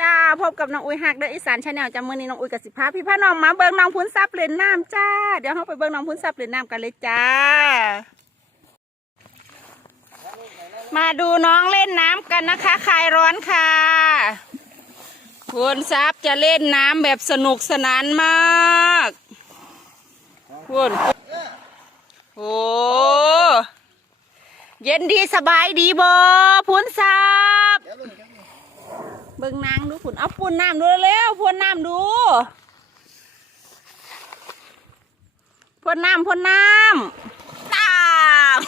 จ้าพบกับน้องอุ้ยหักเดออีสานชาแนลจำมือนี้น้องอุ้ยกับสิพาพี่พ่อน้องมาเบิ่งน้องพุ้นซับเล่นน้ำจ้า เดี๋ยวเราไปเบิ่งน้องพุ้นซับเล่นน้ำกันเลยจ้า มาดูน้องเล่นน้ำกันนะคะคลายร้อนค่ะพุ้นซับจะเล่นน้ำแบบสนุกสนานมากพุ้นโอ้เย็นดีสบายดีบ่พุ้นซับ เบิ่งนางดูผุนเอาปุ่นน้ำดูเร็วพ่นน้ำดูพ่นน้ำพ่นน้ำตาม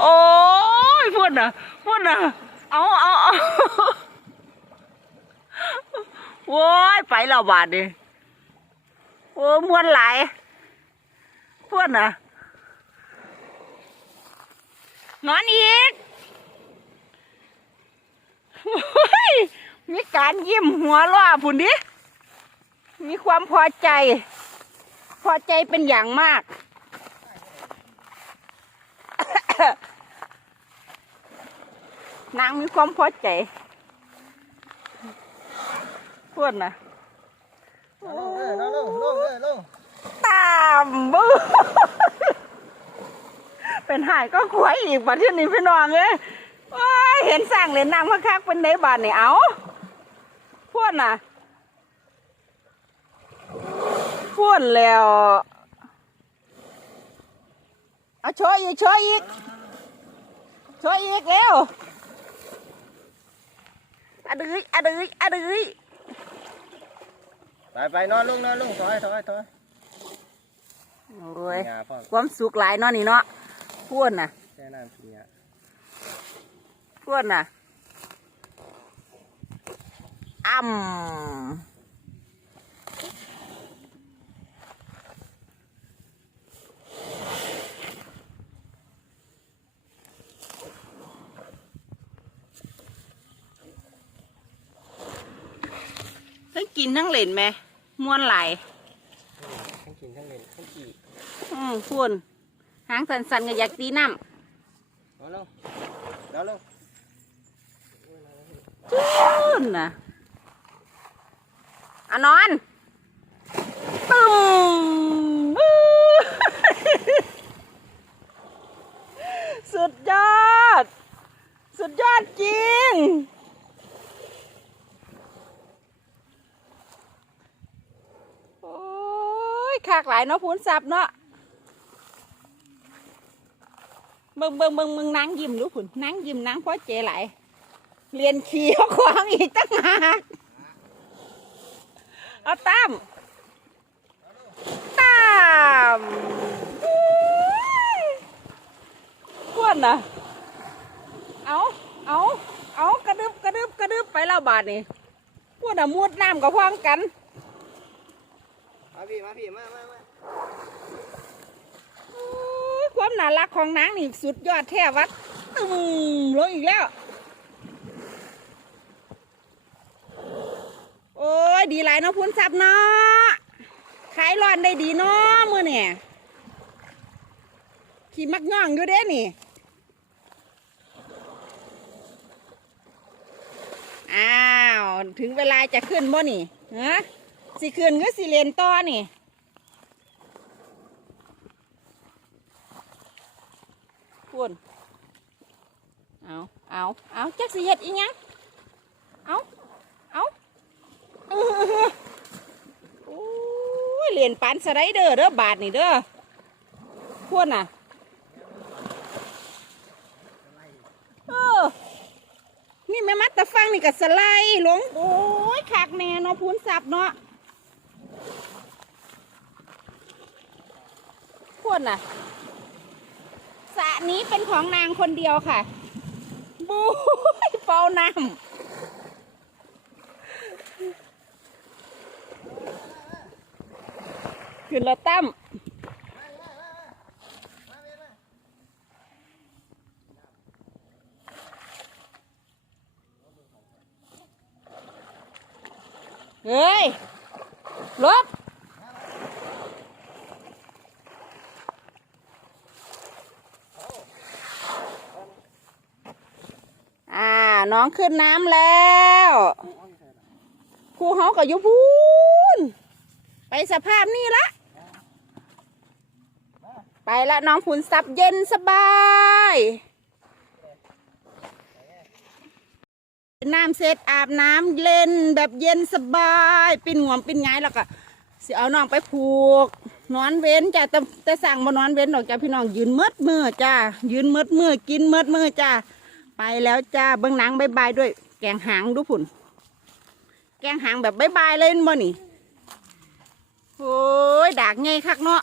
โอ้ยพ่นอะพ่นอะเอาเอาเอาโว้ยไปแล้วบาดดิโอ้มวนหลพ่นอะนอนอีก มีการยิ้มหัวเร้อผุนดิ มีความพอใจ พอใจเป็นอย่างมาก นางมีความพอใจพวดนะลงเอ้ยลงลงลงเอ้ยลงตามบื้อเป็นหายก็ขวยอีกบัดที่นี่พี่น้องเลย ว้ายเห็นสร้างเหรียญนางคักๆเป็นในบาทนี่เอาพวดน่ะพวดแล้วเอาโชว์อีกโชว์อีกโชว์อีกเร็วอะดื้ออะดื้ออะดื้อไปไปนอนลงนอนลงถอยถอยถอยโอ้ยงาพ่อความสุขหลายเนาะนี่เนาะพวดน่ะแค่น้ำกินงา พวดน่ะอ่ำทั้งกินทั้งเล่นไหมมวนไหลายทั้งกินทั้งเล่นทั้งขี่อืมพูนหางสันสันๆก็อยากตีน้นอนลงนอนลงำ พูนน่ะอะนอนตึมสุดยอด สุดยอดจริง โอ้ยขากหลายเนาะพูนสับเนาะเบิ่งเบิ่งเบิ่งมึงนางยิ้มดูผุนนางยิ้มนางพอเจไหล เรียนขี่เอาควางอีกตั้งหากเอาตามตามขวนน่ะเอาเอาเอากระดึบกระดึบกระดึบไปแล้วบาทนี่พวกน่ะมุดน้ำกับพร้องกันมาพี่มาพี่มามามาโอ้ยความน่ารักของนางนี่สุดยอดแท้วัดตึมลงอีกแล้ว โอ้ย ดีหลายเนาะพุนซับเนาะขายร้อนได้ดีเนาะมือเนี่ยขี่มักง่องอยู่เด้นี่อ้าวถึงเวลาจะขึ้นบ่นี่ฮะสิขึ้นก็สิเลนต่อนี่พุ่นเอาเอาเอาจักสิเฮ็ดอีหยังเอาเอาเออ โอ้ยเหรียญปานสไลเดอร์เด้อบาทนี่เด้อพุ่นน่ะเออนี่แม่มัดตะฟังนี่ก็สไลด์ลงโอ้ยขากแน่เนาะพูนสับเนาะพุ่นน่ะสระนี้เป็นของนางคนเดียวค่ะ บู๊ยเป่าน้ำ ขึ้นแล้วตั้มเฮ้ยลบอ่า น้องขึ้นน้ำแล้วครูเขาก็อยุพูน ไปสภาพนี่ละ ไปละน้องผุนซับเย็นสบายน้ำเสร็จอาบน้ำเล่นแบบเย็นสบาย ปิ่นหวมปิ่นหงายแล้วก็สิเอาน้องไปผูกนอนเว้นจ้ะแต่แต่สั่งมานอนเว้นดอกจ้าพี่น้องยืนมืดมือจ้ายืนมืดมือกินมืดมือจ้าไปแล้วจ้าเบิ้งหนังบายบายด้วย แกงหางดูผุนแกงหางแบบบายบายเลยบ่นี่โอ้ยดากไงคักเนาะ